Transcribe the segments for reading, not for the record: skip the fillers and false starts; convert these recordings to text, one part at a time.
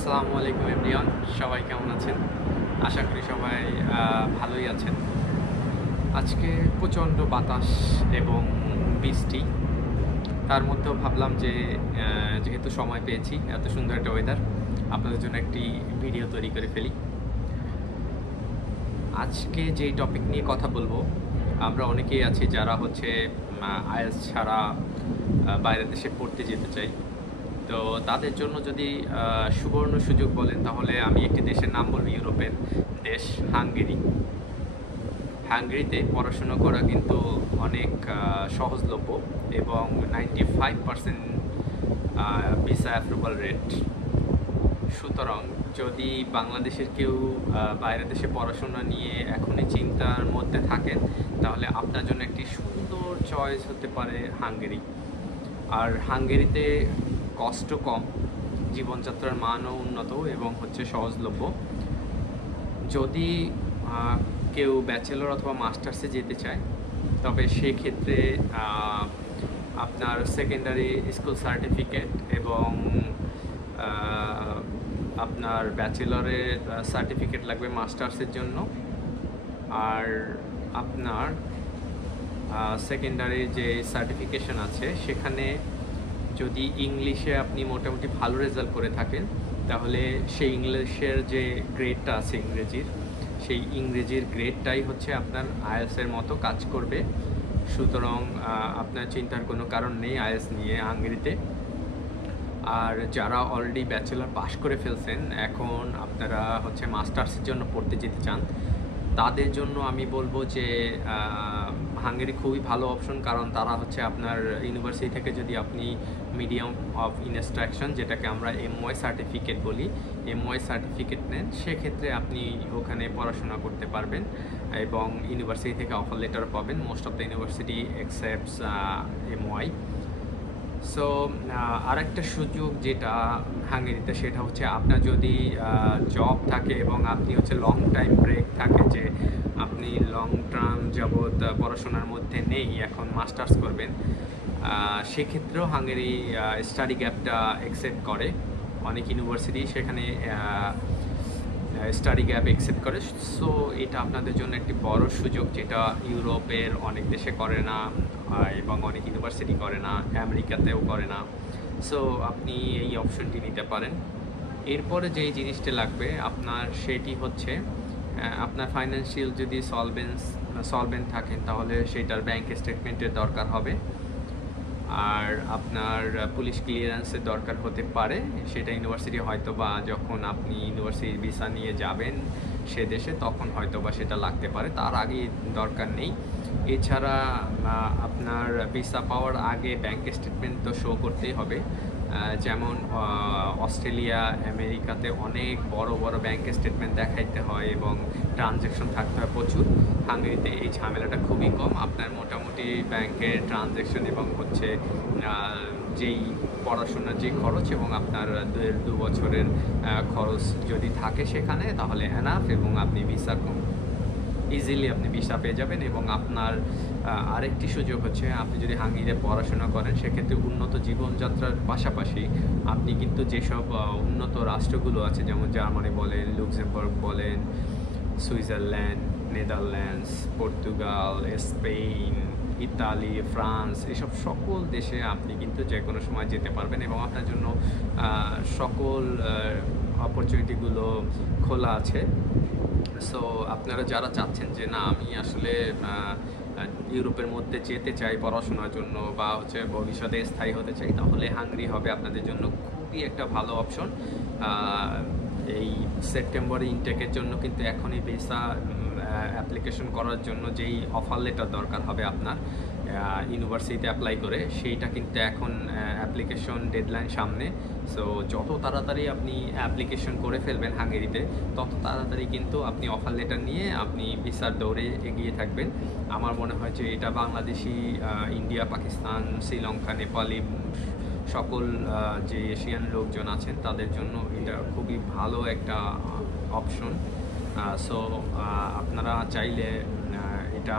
আসসালামু আলাইকুম এভরিওয়ান, সবাই কেমন আছেন? আশা করি সবাই ভালোই আছেন। আজকে প্রচণ্ড বাতাস এবং বৃষ্টি, তার মধ্যেও ভাবলাম যে যেহেতু সময় পেয়েছি, এত সুন্দর একটা ওয়েদার, আপনাদের জন্য একটি ভিডিও তৈরি করে ফেলি। আজকে যেই টপিক নিয়ে কথা বলবো, আমরা অনেকেই আছি যারা হচ্ছে আইএলটিএস ছাড়া বাইরের দেশে পড়তে যেতে চাই। তো তাদের জন্য যদি সুবর্ণ সুযোগ বলেন, তাহলে আমি একটি দেশের নাম বলবো, ইউরোপের দেশ হাঙ্গেরি। হাঙ্গেরিতে পড়াশোনা করা কিন্তু অনেক সহজলভ্য এবং 95% ভিসা অ্যাপ্রুভাল রেট। সুতরাং যদি বাংলাদেশের কেউ বাইরের দেশে পড়াশোনা নিয়ে এখনই চিন্তার মধ্যে থাকেন, তাহলে আপনার জন্য একটি সুন্দর চয়েস হতে পারে হাঙ্গেরি। আর হাঙ্গেরিতে কষ্ট কম, জীবনযাত্রার মানও উন্নত এবং হচ্ছে সহজলভ্য। যদি কেউ ব্যাচেলর অথবা মাস্টার্সে যেতে চায়, তবে সেক্ষেত্রে আপনার সেকেন্ডারি স্কুল সার্টিফিকেট এবং আপনার ব্যাচেলরের সার্টিফিকেট লাগবে মাস্টার্সের জন্য। আর আপনার সেকেন্ডারি যে সার্টিফিকেশন আছে, সেখানে যদি ইংলিশে আপনি মোটামুটি ভালো রেজাল্ট করে থাকেন, তাহলে সেই ইংলিশের যে গ্রেডটা আছে ইংরেজির, সেই ইংরেজির গ্রেডটাই হচ্ছে আপনার আইএলটিএসের মতো কাজ করবে। সুতরাং আপনার চিন্তার কোনো কারণ নেই আইএলটিএস নিয়ে হাঙ্গেরিতে। আর যারা অলরেডি ব্যাচেলর পাশ করে ফেলছেন, এখন আপনারা হচ্ছে মাস্টার্সের জন্য পড়তে যেতে চান, তাদের জন্য আমি বলবো যে হাঙ্গেরি খুবই ভালো অপশন। কারণ তারা হচ্ছে আপনার ইউনিভার্সিটি থেকে যদি আপনি মিডিয়াম অফ ইনস্ট্রাকশন, যেটাকে আমরা এমওয়াই সার্টিফিকেট বলি, এমওয়াই সার্টিফিকেট নেন, সেক্ষেত্রে আপনি ওখানে পড়াশোনা করতে পারবেন এবং ইউনিভার্সিটি থেকে অফার লেটার পাবেন। Most of the university accepts MY. So আরেকটা সুযোগ যেটা হাঙ্গেরিতে, সেটা হচ্ছে আপনার যদি জব থাকে এবং আপনি হচ্ছে লং টাইম ব্রেক থাকে, যে আপনি লং টার্ম যাবৎ পড়াশোনার মধ্যে নেই, এখন মাস্টার্স করবেন, সেক্ষেত্রেও হাঙ্গেরি স্টাডি গ্যাপটা অ্যাকসেপ্ট করে। অনেক ইউনিভার্সিটি সেখানে স্টাডি গ্যাপ অ্যাকসেপ্ট করে। সো এটা আপনাদের জন্য একটি বড় সুযোগ, যেটা ইউরোপের অনেক দেশে করে না এবং অনেক ইউনিভার্সিটি করে না, আমেরিকাতেও করে না। সো আপনি এই অপশনটি নিতে পারেন। এরপরে যেই জিনিসটা লাগবে আপনার, সেটি হচ্ছে আপনার ফাইন্যান্সিয়াল যদি সলভেন্ট থাকেন, তাহলে সেটার ব্যাংক স্টেটমেন্টের দরকার হবে। আর আপনার পুলিশ ক্লিয়ারেন্সের দরকার হতে পারে, সেটা ইউনিভার্সিটি হয়তো বা যখন আপনি ইউনিভার্সিটির ভিসা নিয়ে যাবেন সে দেশে, তখন হয়তো বা সেটা লাগতে পারে, তার আগে দরকার নেই। এছাড়া আপনার ভিসা পাওয়ার আগে ব্যাংক স্টেটমেন্ট তো শো করতেই হবে। যেমন অস্ট্রেলিয়া, আমেরিকাতে অনেক বড় বড় ব্যাংক স্টেটমেন্ট দেখাইতে হয় এবং ট্রানজ্যাকশন থাকতে হয় প্রচুর। হাঙ্গেরিতে এই ঝামেলাটা খুবই কম। আপনার মোটামুটি ব্যাংকের ট্রানজ্যাকশন এবং হচ্ছে যেই পড়াশোনার যে খরচ এবং আপনার 2 বছরের খরচ যদি থাকে সেখানে, তাহলে এনাফ এবং আপনি ভিসা ইজিলি আপনি ভিসা পেয়ে যাবেন। এবং আপনার আরেকটি সুযোগ হচ্ছে, আপনি যদি হাঙ্গেরিতে পড়াশোনা করেন, সেক্ষেত্রে উন্নত জীবনযাত্রার পাশাপাশি আপনি কিন্তু যেসব উন্নত রাষ্ট্রগুলো আছে, যেমন জার্মানি বলেন, লুক্সেমবার্গ বলেন, Switzerland, Netherlands, Portugal, Spain, Italy, France, এসব সকল দেশে আপনি কিন্তু যে কোনো সময় যেতে পারবেন এবং আপনার জন্য সকল অপরচুনিটিগুলো খোলা আছে। সো আপনারা যারা চাচ্ছেন যে না, আমি আসলে ইউরোপের মধ্যে যেতে চাই পড়াশোনার জন্য, বা হচ্ছে ভবিষ্যতে স্থায়ী হতে চাই, তাহলে হাঙ্গেরি হবে আপনাদের জন্য খুবই একটা ভালো অপশন। এই সেপ্টেম্বরে ইনটেকের জন্য কিন্তু এখনই ভিসা অ্যাপ্লিকেশন করার জন্য যেই অফার লেটার দরকার হবে আপনার ইউনিভার্সিটিতে অ্যাপ্লাই করে, সেইটা কিন্তু এখন অ্যাপ্লিকেশন ডেডলাইন সামনে। সো যত তাড়াতাড়ি আপনি অ্যাপ্লিকেশন করে ফেলবেন হাঙ্গেরিতে, তত তাড়াতাড়ি কিন্তু আপনি অফার লেটার নিয়ে আপনি ভিসার দৌড়ে এগিয়ে থাকবেন। আমার মনে হয় যে এটা বাংলাদেশি, ইন্ডিয়া, পাকিস্তান, শ্রীলঙ্কা, নেপালি সকল যে এশিয়ান লোকজন আছেন, তাদের জন্য এটা খুবই ভালো একটা অপশন। সো আপনারা চাইলে এটা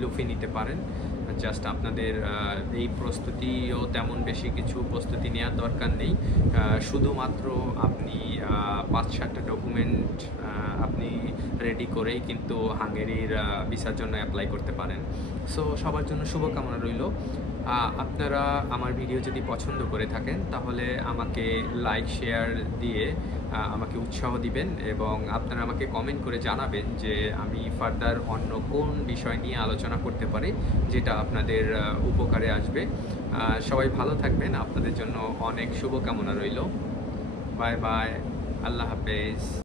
লুফে নিতে পারেন। জাস্ট আপনাদের এই প্রস্তুতিও তেমন বেশি কিছু প্রস্তুতি নেওয়ার দরকার নেই। শুধুমাত্র আপনি ৫-৭টা ডকুমেন্ট আপনি রেডি করেই কিন্তু হাঙ্গেরির ভিসার জন্য অ্যাপ্লাই করতে পারেন। সো সবার জন্য শুভকামনা রইল। আপনারা আমার ভিডিও যদি পছন্দ করে থাকেন তাহলে আমাকে লাইক শেয়ার দিয়ে আমাকে উৎসাহ দিবেন, এবং আপনারা আমাকে কমেন্ট করে জানাবেন যে আমি ফার্দার অন্য কোন বিষয় নিয়ে আলোচনা করতে পারি যেটা আপনাদের উপকারে আসবে। সবাই ভালো থাকবেন, আপনাদের জন্য অনেক শুভকামনা রইল। বাই বাই, আল্লাহ হাফেজ।